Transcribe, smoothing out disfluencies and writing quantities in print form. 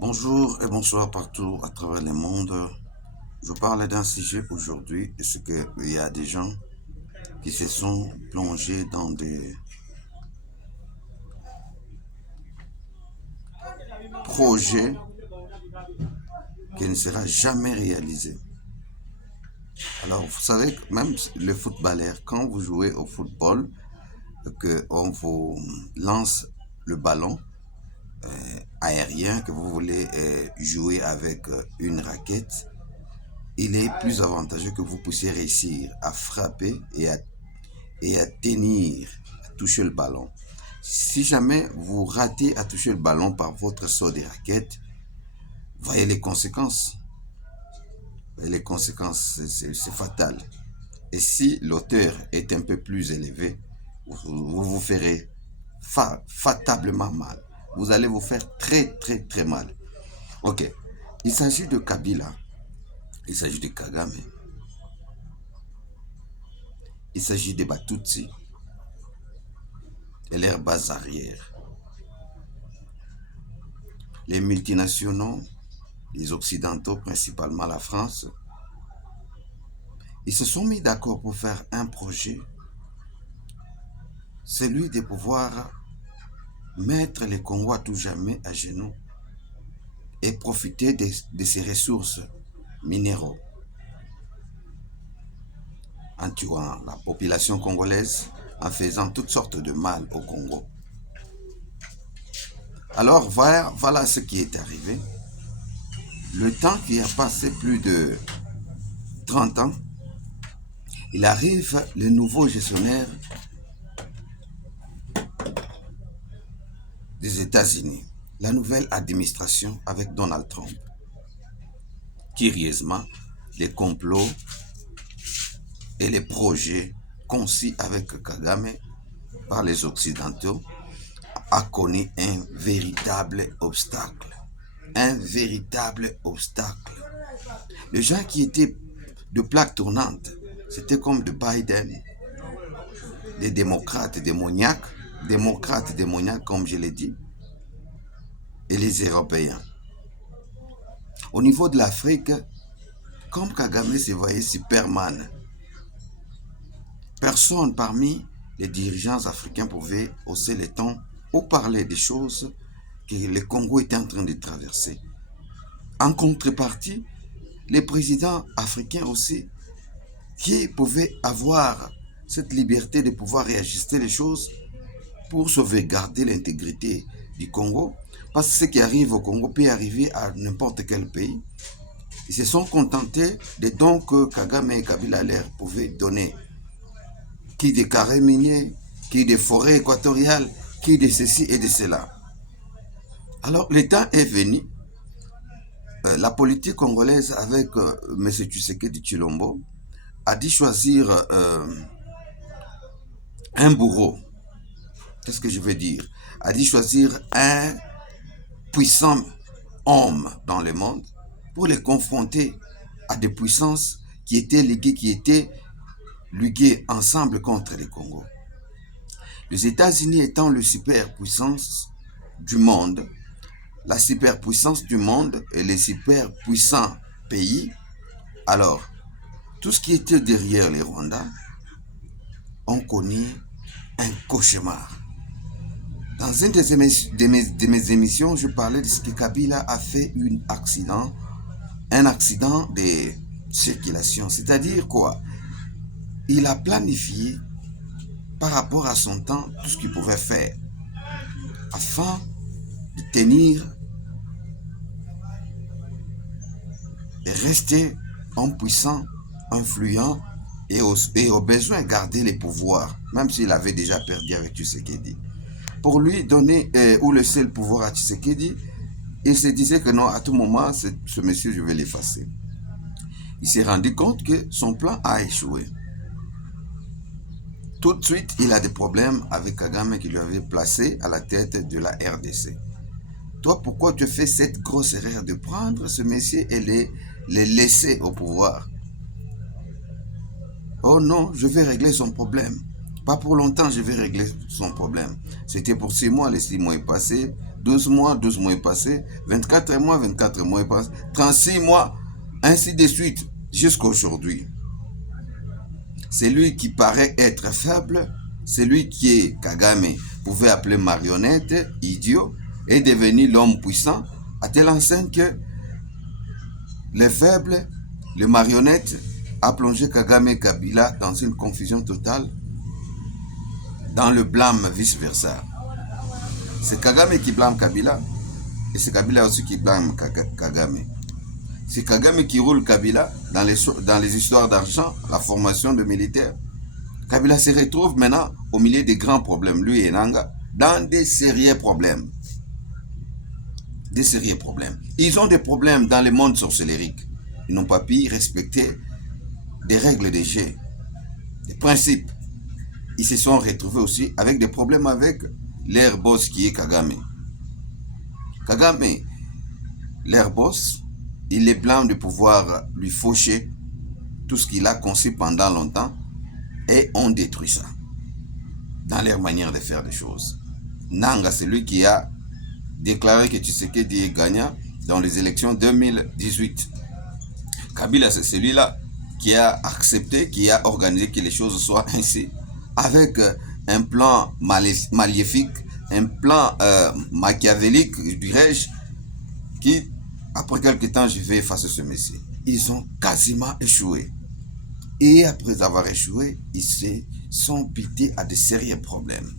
Bonjour et bonsoir partout à travers le monde. Je parle d'un sujet aujourd'hui, c'est qu'il y a des gens qui se sont plongés dans des projets qui ne seront jamais réalisés. Alors, vous savez que même le footballeur, quand vous jouez au football, qu'on vous lance le ballon aérien, que vous voulez jouer avec une raquette, il est plus avantageux que vous puissiez réussir à frapper et à tenir, à toucher le ballon. Si jamais vous ratez à toucher le ballon par votre saut de raquette, voyez les conséquences. Voyez les conséquences, c'est fatal. Et si l'auteur est un peu plus élevé, vous vous ferez fatablement mal. Vous allez vous faire très très très mal. Ok, il s'agit de Kabila, il s'agit de Kagame, il s'agit de Batutsi et leurs bases arrières. Les multinationaux, les Occidentaux, principalement la France, ils se sont mis d'accord pour faire un projet, celui de pouvoir mettre les Congo à tout jamais à genoux et profiter de ces ressources minéraux en tuant la population congolaise, en faisant toutes sortes de mal au Congo. Alors voilà ce qui est arrivé. Le temps qui a passé plus de 30 ans, il arrive le nouveau gestionnaire des États-Unis, la nouvelle administration avec Donald Trump. Curieusement, les complots et les projets conçus avec Kagame par les Occidentaux a connu un véritable obstacle. Un véritable obstacle. Les gens qui étaient de plaque tournante, c'était comme de Biden, des démocrates démocrates comme je l'ai dit, et les Européens. Au niveau de l'Afrique, comme Kagame se voyait Superman, personne parmi les dirigeants africains pouvait hausser les tons ou parler des choses que le Congo était en train de traverser. En contrepartie, les présidents africains aussi, qui pouvaient avoir cette liberté de pouvoir réajuster les choses pour sauvegarder l'intégrité du Congo, parce que ce qui arrive au Congo peut arriver à n'importe quel pays. Ils se sont contentés des dons que Kagame et Kabila leur pouvaient donner, qui des carrés miniers, qui des forêts équatoriales, qui de ceci et de cela. Alors, le temps est venu. La politique congolaise avec M. Tshisekedi Tshilombo a dit choisir un bourreau. Qu'est-ce que je veux dire? A dit choisir un puissant homme dans le monde pour les confronter à des puissances qui étaient liguées ensemble contre les Congo. Les États-Unis étant le superpuissance du monde, la superpuissance du monde et les superpuissants pays, alors tout ce qui était derrière les Rwandais ont connu un cauchemar. Dans une de mes émissions, je parlais de ce que Kabila a fait un accident de circulation. C'est-à-dire quoi? Il a planifié par rapport à son temps tout ce qu'il pouvait faire afin de tenir et rester un puissant, influent et au besoin garder les pouvoirs, même s'il avait déjà perdu avec Tshisekedi. Pour lui donner ou laisser le pouvoir à Tshisekedi, il se disait que non, à tout moment, ce monsieur, je vais l'effacer. Il s'est rendu compte que son plan a échoué. Tout de suite, il a des problèmes avec Kagame qui lui avait placé à la tête de la RDC. Toi, pourquoi tu fais cette grosse erreur de prendre ce monsieur et les laisser au pouvoir? Oh non, je vais régler son problème. Pas pour longtemps, je vais régler son problème. C'était pour 6 mois, les 6 mois est passé. 12 mois est passé, 24 mois, 24 mois est passé, 36 mois, ainsi de suite, jusqu'à aujourd'hui. C'est lui qui paraît être faible, c'est lui qui est Kagame, pouvait appeler marionnette, idiot, et devenir l'homme puissant, à telle enseigne que les faibles, les marionnettes, a plongé Kagame et Kabila dans une confusion totale, dans le blâme vice-versa. C'est Kagame qui blâme Kabila, et c'est Kabila aussi qui blâme Kagame. C'est Kagame qui roule Kabila dans les histoires d'argent, la formation de militaires. Kabila se retrouve maintenant au milieu des grands problèmes, lui et Nanga, dans des sérieux problèmes. Des sérieux problèmes. Ils ont des problèmes dans le monde sorcellérique. Ils n'ont pas pu respecter des règles de jeu, des principes. Ils se sont retrouvés aussi avec des problèmes avec leur boss qui est Kagame. Kagame, leur boss, il les blâme de pouvoir lui faucher tout ce qu'il a conçu pendant longtemps et on détruit ça dans leur manière de faire des choses. Nanga, c'est lui qui a déclaré que Tshisekedi est gagnant dans les élections 2018. Kabila, c'est celui-là qui a accepté, qui a organisé que les choses soient ainsi, avec un plan maléfique, un plan machiavélique, dirais-je, qui, après quelques temps, je vais effacer ce messie. Ils ont quasiment échoué. Et après avoir échoué, ils se sont piqués à de sérieux problèmes.